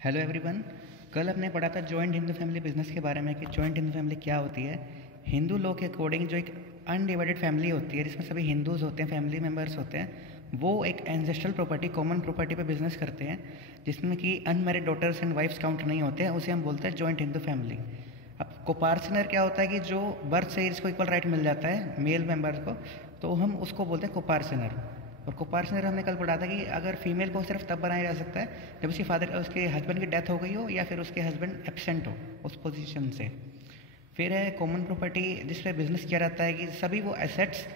Hello everyone. कल हमने पढ़ा था जॉइंट हिंदू फैमिली बिजनेस के बारे में कि जॉइंट हिंदू फैमिली क्या होती है। हिंदू लोग के अकॉर्डिंग जो एक अनडिवाइडेड फैमिली होती है जिसमें सभी हिंदूज होते हैं, फैमिली मेम्बर्स होते हैं, वो एक एंसेस्ट्रल प्रॉपर्टी, कॉमन प्रॉपर्टी पे बिजनेस करते हैं जिसमें कि unmarried daughters and wifes count नहीं होते हैं। उसे हम बोलते हैं जॉइंट हिंदू फैमिली। अब कोपार्सनर क्या होता है कि जो बर्थ से इसको इक्वल राइट मिल जाता है मेल मेंबर को, तो हम उसको बोलते हैं कोपार्सनर। और कोपार्सनर हमने कल पढ़ा था कि अगर फीमेल को सिर्फ तब बनाया जा सकता है जब उसके हस्बैंड की डेथ हो गई हो या फिर उसके हस्बैंड एब्सेंट हो उस पोजीशन से। फिर है कॉमन प्रॉपर्टी जिस पे बिजनेस किया जाता है कि सभी वो एसेट्स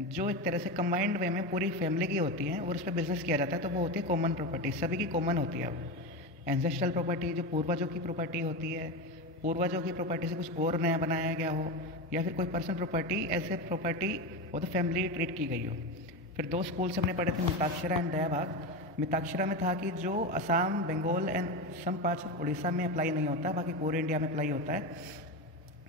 जो एक तरह से कंबाइंड वे में पूरी फैमिली की होती हैं और उस पर बिजनेस किया जाता है, तो वो होती है कॉमन प्रॉपर्टी, सभी की कॉमन होती है। अब एंसेस्ट्रल प्रॉपर्टी जो पूर्वजों की प्रॉपर्टी होती है, पूर्वजों की प्रॉपर्टी से कुछ और नया बनाया गया हो या फिर कोई पर्सनल प्रॉपर्टी ऐसे प्रॉपर्टी वो तो फैमिली ट्रीट की गई हो। फिर दो स्कूल्स हमने पढ़े थे, मिताक्षरा एंड दयाभाग। मिताक्षरा में था कि जो Assam, Bengal and some parts of Orissa में अप्लाई नहीं होता, बाकी पूरे इंडिया में अप्लाई होता है।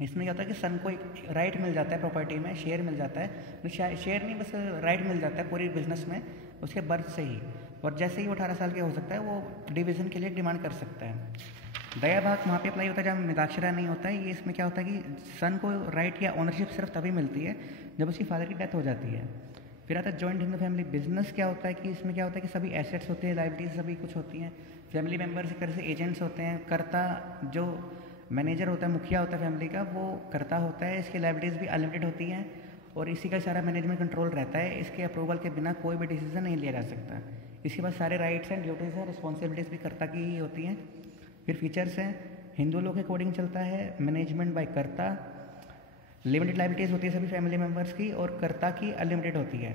इसमें क्या होता है कि सन को एक राइट मिल जाता है प्रॉपर्टी में, शेयर मिल जाता है, शेयर नहीं बस राइट मिल जाता है पूरी बिजनेस में उसके बर्थ से ही। और जैसे ही वो 18 साल का हो सकता है वो डिवीज़न के लिए डिमांड कर सकता है। दया भाग वहाँ पे अप्लाई होता है जहाँ मिताक्षरा नहीं होता है। ये इसमें क्या होता है कि सन को राइट या ओनरशिप सिर्फ तभी मिलती है जब उसकी फादर की डेथ हो जाती है। फिर आता है जॉइंट हिंदू फैमिली बिजनेस। क्या होता है कि इसमें क्या होता है कि सभी एसेट्स होते हैं, लाइबिलिटीज सभी कुछ होती हैं, फैमिली मेम्बर्स एक तरह से एजेंट्स होते हैं, कर्ता जो मैनेजर होता है, मुखिया होता है फैमिली का, वो कर्ता होता है। इसकी लाइबिलिटीज़ भी अनलिमिटेड होती हैं और इसी का सारा मैनेजमेंट कंट्रोल रहता है। इसके अप्रूवल के बिना कोई भी डिसीजन नहीं लिया जा सकता। इसके बाद सारे राइट्स एंड ड्यूटीज़ हैं, रिस्पॉन्सिबिलिटीज़ भी कर्ता की ही होती हैं। फिर फीचर्स हैं, हिंदू लोग के अकॉर्डिंग चलता है मैनेजमेंट बाय कर्ता, लिमिटेड लाइबिलिटीज़ होती है सभी फैमिली मेम्बर्स की और कर्ता की अनलिमिटेड होती है।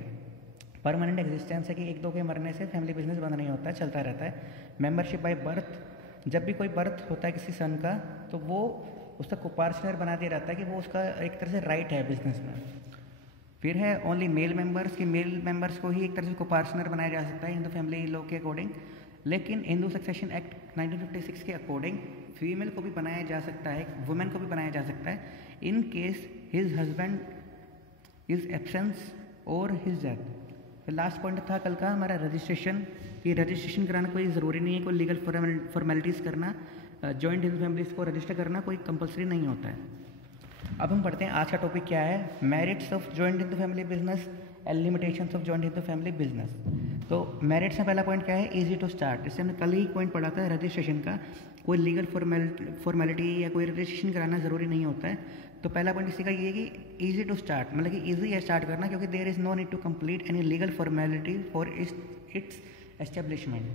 परमानेंट एग्जिस्टेंस है कि एक दो के मरने से फैमिली बिजनेस बंद नहीं होता है, चलता रहता है। मेंबरशिप बाय बर्थ, जब भी कोई बर्थ होता है किसी सन का तो वो उसका कोपार्सनर बना दिया रहता है कि वो उसका एक तरह से राइट है बिजनेस में। फिर है ओनली मेल मेंबर्स, कि मेल मेंबर्स को ही एक तरह से कोपार्सनर बनाया जा सकता है हिंदू फैमिली लॉ के अकॉर्डिंग। लेकिन हिंदू सक्सेशन एक्ट 1956 के अकॉर्डिंग फीमेल को भी बनाया जा सकता है, वुमेन को भी बनाया जा सकता है in case his husband is absence और हिज डेथ। फिर लास्ट पॉइंट था कल का हमारा रजिस्ट्रेशन, कि रजिस्ट्रेशन कराना कोई ज़रूरी नहीं है, कोई लीगल फॉर्मेलिटीज़ करना, जॉइंट हिंदू फैमिलीज़ को रजिस्टर करना कोई कंपलसरी नहीं होता है। अब हम पढ़ते हैं आज का टॉपिक क्या है, merits of joint Hindu family business and limitations of joint Hindu family business. तो मेरिट्स में पहला पॉइंट क्या है, इजी टू स्टार्ट। इससे हमने कल ही पॉइंट पढ़ा था रजिस्ट्रेशन का, कोई लीगल फॉर्मेलिटी या कोई रजिस्ट्रेशन कराना ज़रूरी नहीं होता है। तो पहला पॉइंट इसी का ये है कि ईजी टू स्टार्ट, मतलब कि ईजी है स्टार्ट करना, क्योंकि there is no need to complete any legal formality for its establishment,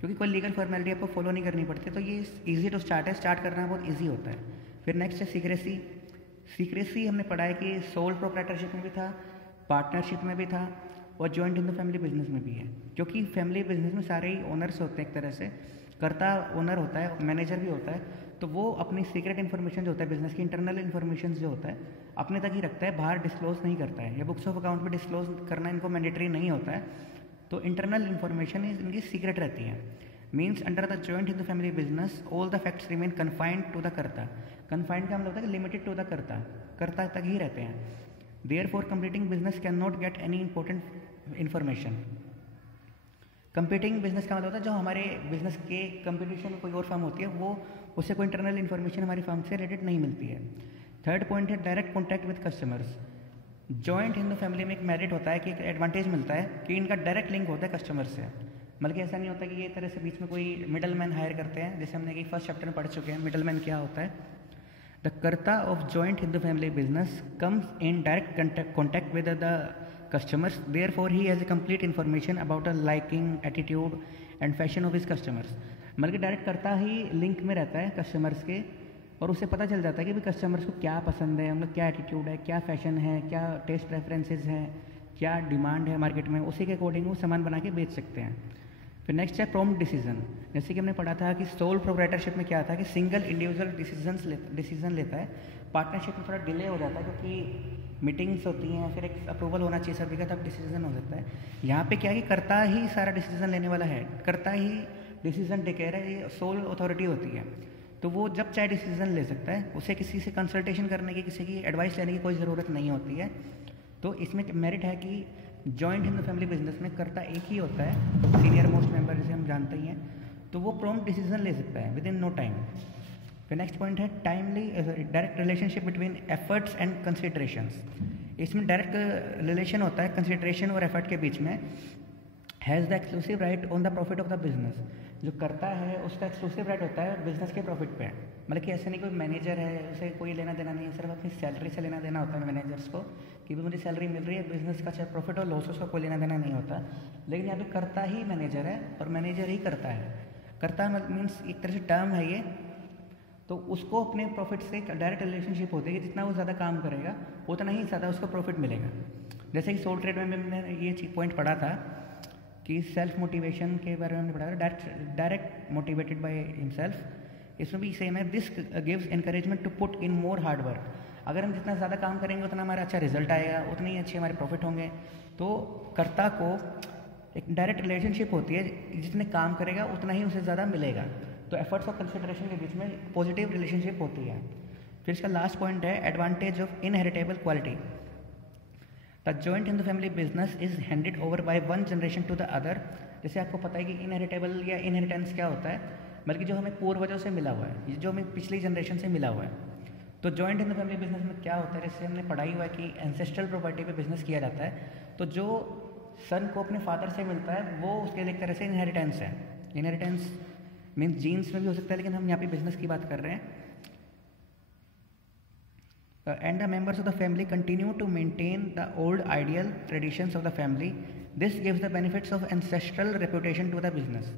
क्योंकि कोई लीगल फॉर्मेलिटी आपको फॉलो नहीं करनी पड़ती। तो ये ईजी टू स्टार्ट है, स्टार्ट करना बहुत ईजी होता है। फिर नेक्स्ट है सीक्रेसी। सीक्रेसी हमने पढ़ा है कि सोल प्रोप्राइटरशिप में भी था, पार्टनरशिप में भी था और जॉइंट हिंदू फैमिली बिजनेस में भी है, क्योंकि फैमिली बिजनेस में सारे ही ओनर्स होते हैं, एक तरह से कर्ता ओनर होता है, मैनेजर भी होता है, तो वो अपनी सीक्रेट इन्फॉर्मेशन जो होता है, बिजनेस की इंटरनल इन्फॉर्मेशन जो होता है अपने तक ही रखता है, बाहर डिस्क्लोज नहीं करता है, या बुक्स ऑफ अकाउंट में डिस्क्लोज करना इनको मैंडेटरी नहीं होता है। तो इंटरनल इन्फॉर्मेशन इनकी सीक्रेट रहती है। Means under the joint Hindu family business all the facts remain confined to the karta. Confined का मतलब होता है कि लिमिटेड टू द कर्ता, कर्ता तक ही रहते हैं। Therefore completing business can not get any important information. Competing business का मतलब होता है जो हमारे बिजनेस के कंपटीशन में कोई और फर्म होती है, वो उससे कोई इंटरनल इन्फॉर्मेशन हमारी फर्म से रिलेटेड नहीं मिलती है। थर्ड पॉइंट है direct contact with customers. Joint Hindu family में एक मेरिट होता है कि एक एडवांटेज मिलता है कि इनका डायरेक्ट लिंक होता है कस्टमर से। बल्कि ऐसा नहीं होता कि ये तरह से बीच में कोई मिडल मैन हायर करते हैं, जैसे हमने कि फर्स्ट चैप्टर में पढ़ चुके हैं मिडल मैन क्या होता है। द कर्ता of joint Hindu family business comes in direct contact with the customers, therefore he has a complete information about the liking, attitude and fashion of his customers। मतलब कि डायरेक्ट करता ही लिंक में रहता है कस्टमर्स के और उसे पता चल जाता है कि भाई कस्टमर्स को क्या पसंद है, मतलब क्या एटीट्यूड है, क्या फैशन है, क्या टेस्ट प्रेफरेंसेस हैं, क्या डिमांड है मार्केट में, उसी के अकॉर्डिंग वो सामान बना के बेच सकते हैं। फिर नेक्स्ट है प्रॉम्प्ट डिसीजन। जैसे कि हमने पढ़ा था कि सोल प्रोप्राइटरशिप में क्या था कि सिंगल इंडिविजुअल डिसीजन लेता है। पार्टनरशिप में थोड़ा डिले हो जाता है क्योंकि मीटिंग्स होती हैं, फिर एक अप्रूवल होना चाहिए सभी का, तब डिसीजन हो सकता है। यहाँ पे क्या है कि कर्ता ही सारा डिसीजन लेने वाला है, कर्ता ही डिसीजन टेकर है, ये सोल अथॉरिटी होती है। तो वो जब चाहे डिसीजन ले सकता है, उसे किसी से कंसल्टेशन करने की, किसी की एडवाइस लेने की कोई ज़रूरत नहीं होती है। तो इसमें मेरिट है कि जॉइंट हिंदू फैमिली बिजनेस में कर्ता एक ही होता है, सीनियर मोस्ट मेंबर जिसे हम जानते ही हैं। तो वो प्रॉम्प्ट डिसीजन ले सकता है विद इन नो टाइम। फिर नेक्स्ट पॉइंट है timely direct relationship between efforts and considerations. इसमें डायरेक्ट रिलेशन होता है कंसिडरेशन और एफर्ट के बीच में। Has the exclusive right on the profit of the business. जो करता है उसका एक्सक्लूसिव राइट होता है बिजनेस के प्रॉफिट पे। मतलब कि ऐसे नहीं कोई मैनेजर है उसे कोई लेना देना नहीं है, सिर्फ अपनी सैलरी से लेना देना होता है मैनेजर्स को कि भी मुझे सैलरी मिल रही है, बिजनेस का चाहे प्रॉफिट और लॉस उसका कोई लेना देना नहीं होता। लेकिन यहाँ पे करता ही मैनेजर है और मैनेजर ही करता है। करता मीन्स एक तरह से टर्म है ये, तो उसको अपने प्रॉफिट से डायरेक्ट रिलेशनशिप होती है कि जितना वो ज़्यादा काम करेगा उतना ही ज़्यादा उसको प्रॉफिट मिलेगा। जैसे कि सोल ट्रेड में मैंने ये पॉइंट पढ़ा था कि सेल्फ मोटिवेशन के बारे में हमने पढ़ा था, डायरेक्ट मोटिवेटेड बाय हिमसेल्फ। इसमें भी सेम है, this gives encouragement to put in more hard work. अगर हम जितना ज़्यादा काम करेंगे उतना हमारा अच्छा रिजल्ट आएगा, उतने ही अच्छे हमारे प्रॉफिट होंगे। तो कर्ता को एक डायरेक्ट रिलेशनशिप होती है, जितने काम करेगा उतना ही उसे ज़्यादा मिलेगा। तो एफर्ट्स और कंसिडरेशन के बीच में पॉजिटिव रिलेशनशिप होती है। फिर इसका लास्ट पॉइंट है advantage of inheritable quality. The joint in the family business is handed over by one generation to the other. जैसे आपको पता है कि इनहेरिटेबल या इनहेरिटेंस क्या होता है, बल्कि जो हमें पूर्वजों से मिला हुआ है, जो हमें पिछली जनरेशन से मिला हुआ है। तो joint in the family business में क्या होता है, जैसे हमने पढ़ाई हुआ है कि एंसेस्ट्रल प्रॉपर्टी पे बिजनेस किया जाता है। तो जो सन को अपने फादर से मिलता है वो उसके लिए एक तरह से इनहेरिटेंस है। इनहेरिटेंस मीन्स जीन्स में भी हो सकता है, लेकिन हम यहाँ पे बिजनेस की बात कर रहे हैं। And the members of the family continue to maintain the old ideal traditions of the family. This gives the benefits of ancestral reputation to the business.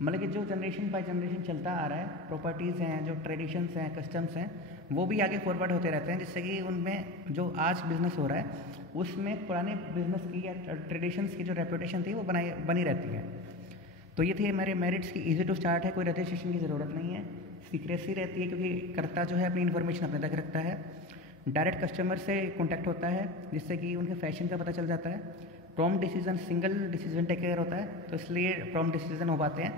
मतलब कि जो जनरेशन बाय जनरेशन चलता आ रहा है, प्रॉपर्टीज़ हैं, जो ट्रेडिशंस हैं, customs हैं, वो भी आगे फॉरवर्ड होते रहते हैं, जिससे कि उनमें जो आज बिजनेस हो रहा है उसमें पुराने बिजनेस की या ट्रेडिशंस की जो रेपुटेशन थी वो बनी रहती है। तो ये थे हमारे मेरिट्स की। ईजी टू स्टार्ट है, कोई रजिस्ट्रेशन की ज़रूरत नहीं है, सीक्रेसी रहती है क्योंकि कर्ता जो है अपनी इन्फॉर्मेशन अपने तक रखता है। डायरेक्ट कस्टमर से कॉन्टैक्ट होता है जिससे कि उनके फैशन का पता चल जाता है। Prompt decision, single decision taker होता है, तो इसलिए प्रॉम्प्ट डिसीजन हो पाते हैं।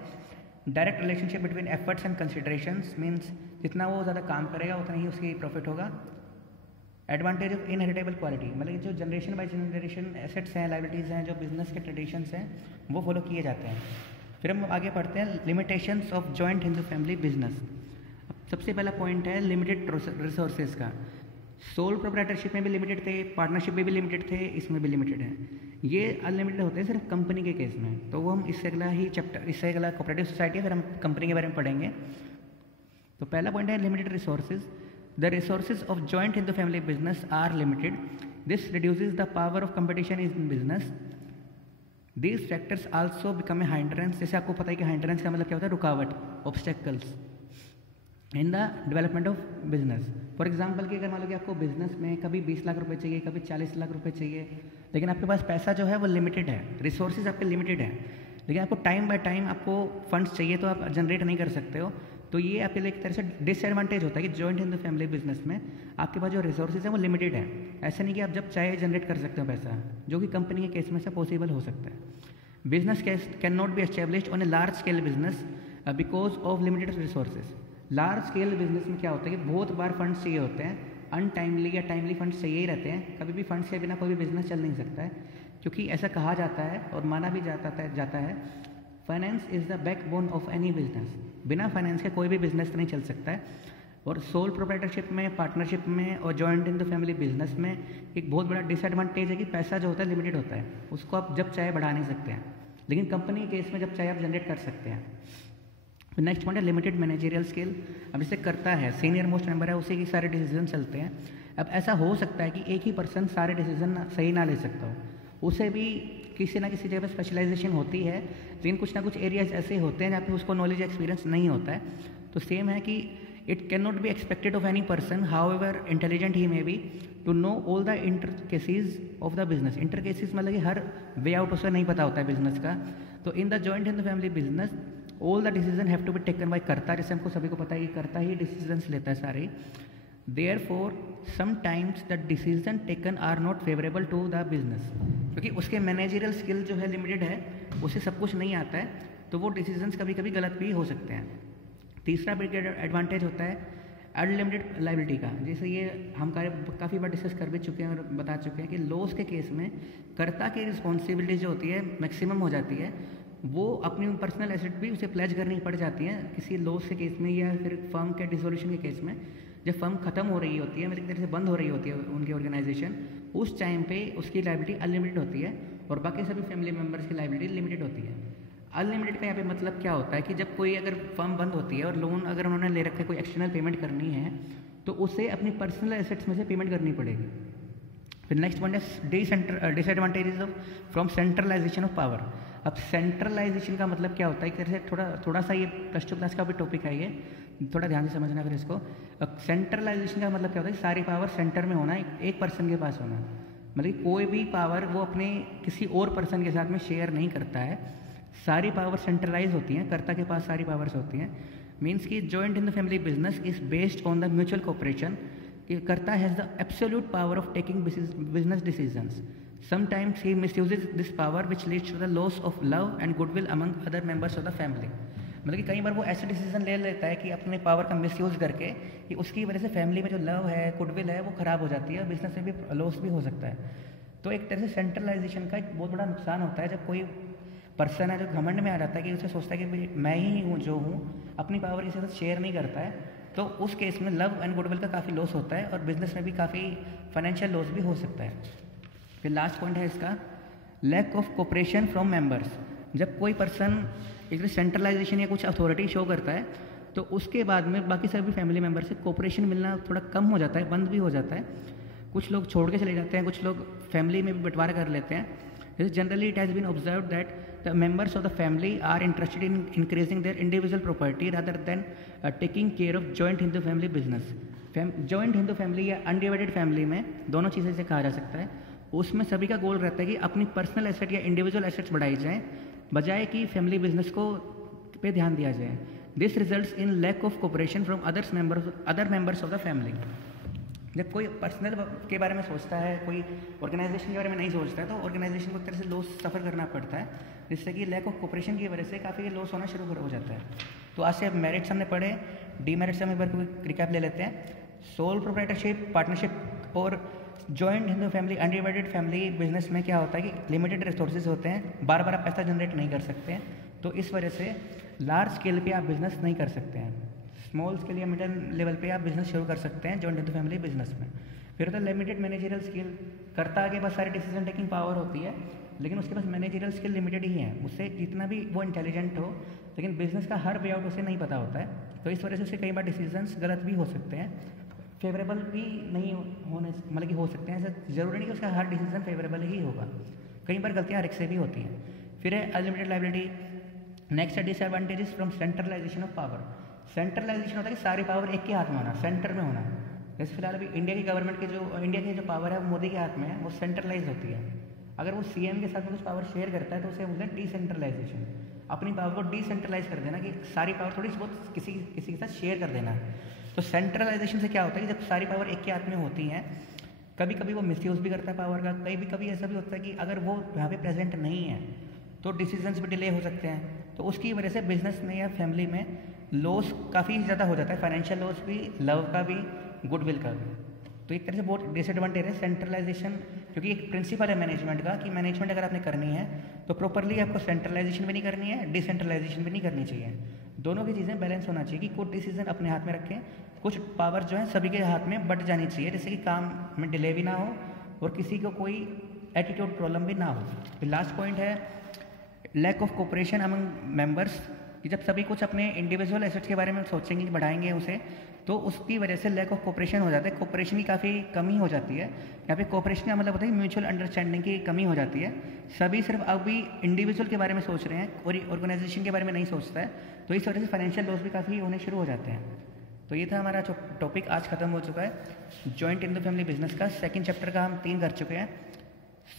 Direct relationship between efforts and considerations means जितना वो ज़्यादा काम करेगा उतना ही उसकी प्रॉफिट होगा। एडवांटेज ऑफ इनहेरिटेबल क्वालिटी, मतलब जो जनरेशन बाय जनरेशन एसेट्स हैं, लाइबिलिटीज़ हैं, जो बिजनेस के ट्रेडिशंस हैं वो फॉलो किए जाते हैं। फिर हम आगे पढ़ते हैं limitations of joint in the family business. सबसे पहला पॉइंट है लिमिटेड रिसोर्सेज का। सोल प्रोप्राइटरशिप में भी लिमिटेड थे, पार्टनरशिप में भी लिमिटेड थे, इसमें भी लिमिटेड है। ये अनलिमिटेड होते हैं सिर्फ कंपनी के केस में, तो वो हम इससे अगला ही चैप्टर, इससे अगला कोऑपरेटिव सोसाइटी है, फिर हम कंपनी के बारे में पढ़ेंगे। तो पहला पॉइंट है limited resources. The resources of joint in the family business are limited. This reduces the power of competition in business. These factors also become a hindrance. जैसे आपको पता है कि हाइंड्रेंस का मतलब क्या होता है, रुकावट, obstacles in the development of business. For example कि अगर मान लो कि आपको बिजनेस में कभी 20 लाख रुपए चाहिए, कभी 40 लाख रुपए चाहिए, लेकिन आपके पास पैसा जो है वो लिमिटेड है, रिसोर्सेज आपके लिमिटेड है, लेकिन आपको टाइम बाय टाइम आपको फंड्स चाहिए तो आप जनरेट नहीं कर सकते हो। तो ये आपके लिए एक तरह से डिसएडवांटेज होता है कि joint in the family business में आपके पास जो रिसोर्सेज है वो लिमिटेड है। ऐसा नहीं कि आप जब चाहे जनरेट कर सकते हो पैसा, जो कि कंपनी के केस में से पॉसिबल हो सकता है। Business can not B established on a large scale business because of limited resources. Large scale business में क्या होता है कि बहुत बार फंड्स चाहिए होते हैं, अनटाइमली या टाइमली फंड्स चाहिए ही रहते हैं। कभी भी फंड्स के बिना कोई भी बिजनेस चल नहीं सकता है, क्योंकि ऐसा कहा जाता है और माना भी जाता है finance is the backbone of any business. बिना फाइनेंस के कोई भी बिजनेस नहीं चल सकता है। और सोल प्रोप्राइटरशिप में, पार्टनरशिप में और joint in the family business में एक बहुत बड़ा डिसएडवांटेज है कि पैसा जो होता है लिमिटेड होता है, उसको आप जब चाहे बढ़ा नहीं सकते हैं, लेकिन कंपनी के केस में जब चाहे आप जनरेट कर सकते हैं। नेक्स्ट पॉइंट है लिमिटेड मैनेजरियल स्किल। अब इसे करता है सीनियर मोस्ट मेंबर है, उसी की सारे डिसीजन चलते हैं। अब ऐसा हो सकता है कि एक ही पर्सन सारे डिसीजन सही ना ले सकता हो, उसे भी किसी ना किसी जगह पर स्पेशलाइजेशन होती है, लेकिन कुछ ना कुछ एरियाज ऐसे होते हैं जहाँ पे उसको नॉलेज एक्सपीरियंस नहीं होता है। तो सेम है कि it can not be expected of any person however intelligent he may be to know all the intricacies of the business. Intricacies मतलब कि हर वे आउट उसे नहीं पता होता है बिजनेस का। तो in the joint in the family business all the decision have to be taken by karta. जैसे हमको सभी को पता है कि कर्ता ही डिसीजंस लेता है सारे। Therefore sometimes the decision taken are not favourable to the business, क्योंकि उसके मैनेजरियल स्किल जो है लिमिटेड है, उसे सब कुछ नहीं आता है, तो वो डिसीजंस कभी कभी गलत भी हो सकते हैं। तीसरा बिग एडवांटेज होता है अनलिमिटेड लाइबिलिटी का। जैसे ये हम काफ़ी बार डिस्कस कर भी चुके हैं और बता चुके हैं कि लॉस के केस में कर्ता की रिस्पॉन्सिबिलिटी जो होती है मैक्सिमम हो जाती है, वो अपनी पर्सनल एसेट भी उसे प्लेज करनी पड़ जाती हैं किसी लॉस के केस में या फिर फर्म के डिसोल्यूशन के केस में। जब फर्म खत्म हो रही होती है, मतलब एक तरह से बंद हो रही होती है उनकी ऑर्गेनाइजेशन, उस टाइम पे उसकी लाइबिलिटी अनलिमिटेड होती है और बाकी सभी फैमिली मेम्बर्स की लाइबिलिटी लिमिटेड होती है। अनलिमिटेड का यहाँ पे मतलब क्या होता है कि जब कोई अगर फर्म बंद होती है और लोन अगर उन्होंने ले रखा है, कोई एक्सटर्नल पेमेंट करनी है, तो उसे अपनी पर्सनल एसेट्स में से पेमेंट करनी पड़ेगी। फिर नेक्स्ट पॉइंट है disadvantages of from centralization of power. अब सेंट्रलाइजेशन का मतलब क्या होता है, एक तरह से थोड़ा सा ये प्लस टू क्लास का भी टॉपिक है, ये थोड़ा ध्यान से समझना फिर इसको। अब सेंट्रलाइजेशन का मतलब क्या होता है, सारी पावर सेंटर में होना, एक पर्सन के पास होना, मतलब कोई भी पावर वो अपने किसी और पर्सन के साथ में शेयर नहीं करता है, सारी पावर सेंट्रलाइज होती हैं, कर्ता के पास सारी पावर्स होती हैं। मीन्स कि joint in the family business is based on the mutual cooperation. Karta has the absolute power of taking business decisions. Sometimes he misuses this power which leads to the loss of love and goodwill among other members of the family. मतलब कि कई बार वो ऐसे decision ले लेता है कि अपने पावर का मिसयूज़ करके कि उसकी वजह से फैमिली में जो लव है, गुडविल है, वो ख़राब हो जाती है, बिजनेस में भी लॉस भी हो सकता है। तो एक तरह से सेंट्रलाइजेशन का एक बहुत बड़ा नुकसान होता है जब कोई पर्सन है जो घमंड में आ जाता है कि उसे सोचता है कि मैं ही हूँ जो हूँ, अपनी पावर किसी के साथ शेयर नहीं करता है, तो उस केस में लव एंड गुडविल का काफ़ी लॉस होता है और बिजनेस में भी काफ़ी फाइनेंशियल लॉस भी हो सकता है। फिर लास्ट पॉइंट है इसका lack of cooperation from members. जब कोई पर्सन एक सेंट्रलाइजेशन या कुछ अथॉरिटी शो करता है तो उसके बाद में बाकी सभी फैमिली मेंबर से कोऑपरेशन मिलना थोड़ा कम हो जाता है, बंद भी हो जाता है। कुछ लोग छोड़ के चले जाते हैं, कुछ लोग फैमिली में भी बंटवारा कर लेते हैं। Generally it has been observe that the members of the family are interested in increasing their individual property rather than taking care of joint Hindu family business. Joint Hindu family या अनडिवाइडेड फैमिली में दोनों चीज़ें से कहा जा सकता है, उसमें सभी का गोल रहता है कि अपनी पर्सनल एसेट या इंडिविजुअल एसेट्स बढ़ाई जाएं बजाय कि फैमिली बिजनेस को पे ध्यान दिया जाए। This results in lack of cooperation from other members of the family. जब कोई पर्सनल के बारे में सोचता है, कोई ऑर्गेनाइजेशन के बारे में नहीं सोचता है, तो ऑर्गेनाइजेशन को एक तरह से लॉस सफ़र करना पड़ता है, जिससे कि लैक ऑफ कोऑपरेशन की वजह से काफ़ी लॉस होना शुरू हो जाता है। तो आज से अब मेरिट्स हमने पढ़े, डीमेरिट्स हम एक बार रिकैप ले लेते हैं। सोल प्रोप्राइटरशिप, पार्टनरशिप और joint Hindu family undivided family business में क्या होता है कि लिमिटेड रिसोर्सेज होते हैं, बार बार आप पैसा जनरेट नहीं कर सकते हैं, तो इस वजह से लार्ज स्केल पे आप बिजनेस नहीं कर सकते हैं। स्मॉल स्केल या मिडिल लेवल पे आप बिजनेस शुरू कर सकते हैं जॉइंट हिंदू फैमिली बिजनेस में। फिर होता है लिमिटेड मैनेजरियल स्किल। कर्ता के पास सारी डिसीजन टेकिंग पावर होती है, लेकिन उसके पास मैनेजरियल स्किल लिमिटेड ही है, उससे जितना भी वो इंटेलिजेंट हो, लेकिन बिजनेस का हर वे आउट उसे नहीं पता होता है, तो इस वजह से उसे कई बार डिसीजंस गलत भी हो सकते हैं, फेवरेबल भी नहीं होने मतलब कि हो सकते हैं। ऐसा ज़रूरी नहीं कि उसका हर डिसीजन फेवरेबल ही होगा, कई बार गलतियाँ हर एक से भी होती हैं। फिर है अनलिमिटेड लायबिलिटी। नेक्स्ट है disadvantages from centralization of power. Centralization होता है कि सारी पावर एक के हाथ में होना, सेंटर में होना। जैसे फिलहाल अभी इंडिया की गवर्नमेंट के इंडिया की जो पावर है वो मोदी के हाथ में है, वो सेंट्रलाइज होती है। अगर वो सीएम के साथ में कुछ पावर शेयर करता है तो उसे बोलते हैं डिसेंट्रलाइजेशन। अपनी पावर को डिसेंट्रलाइज कर देना, कि सारी पावर थोड़ी बहुत किसी के साथ शेयर कर देना। तो सेंट्रलाइजेशन से क्या होता है कि जब सारी पावर एक के हाथ में होती हैं, कभी कभी वो मिसयूज़ भी करता है पावर का, कभी ऐसा भी होता है कि अगर वो यहाँ पे प्रेजेंट नहीं है तो डिसीजंस भी डिले हो सकते हैं, तो उसकी वजह से बिजनेस में या फैमिली में लॉस काफ़ी ज़्यादा हो जाता है, फाइनेंशियल लॉस भी, लव का भी, गुडविल का भी। तो एक तरह से बहुत डिसएडवांटेज है सेंट्रलाइजेशन, क्योंकि एक प्रिंसिपल है मैनेजमेंट का कि मैनेजमेंट अगर आपने करनी है तो प्रॉपरली आपको सेंट्रलाइजेशन भी नहीं करनी है, डिसेंट्रलाइजेशन भी नहीं करनी चाहिए। दोनों की चीज़ें बैलेंस होना चाहिए कि कुछ डिसीजन अपने हाथ में रखें, कुछ पावर जो है सभी के हाथ में बट जानी चाहिए, जिससे कि काम में डिले भी ना हो और किसी को कोई एटीट्यूड प्रॉब्लम भी ना हो। फिर लास्ट पॉइंट है lack of cooperation among members, कि जब सभी कुछ अपने इंडिविजुअल एसेट्स के बारे में सोचेंगे, बढ़ाएंगे उसे, तो उसकी वजह से लैक ऑफ कोऑपरेशन हो जाता है, कोऑपरेशन की काफ़ी कमी हो जाती है। यहाँ पे कोऑपरेशन का मतलब होता है कि म्यूचुअल अंडरस्टैंडिंग की कमी हो जाती है। सभी सिर्फ अभी इंडिविजुअल के बारे में सोच रहे हैं और ऑर्गेनाइजेशन के बारे में नहीं सोचता है, तो इस वजह से फाइनेंशियल लॉस भी काफ़ी होने शुरू हो जाते हैं। तो ये था हमारा टॉपिक, आज खत्म हो चुका है। Joint in the family business का सेकंड चैप्टर का हम 3 कर चुके हैं,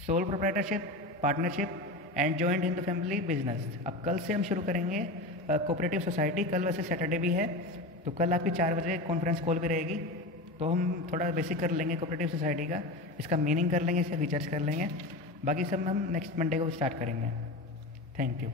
sole proprietorship, partnership and joint in the family business. अब कल से हम शुरू करेंगे कोऑपरेटिव सोसाइटी। कल वैसे सैटरडे भी है, तो कल आपकी 4 बजे कॉन्फ्रेंस कॉल भी रहेगी, तो हम थोड़ा बेसिक कर लेंगे कोऑपरेटिव सोसाइटी का, इसका मीनिंग कर लेंगे, इसके फीचर्स कर लेंगे, बाकी सब हम नेक्स्ट मंडे को स्टार्ट करेंगे। Thank you.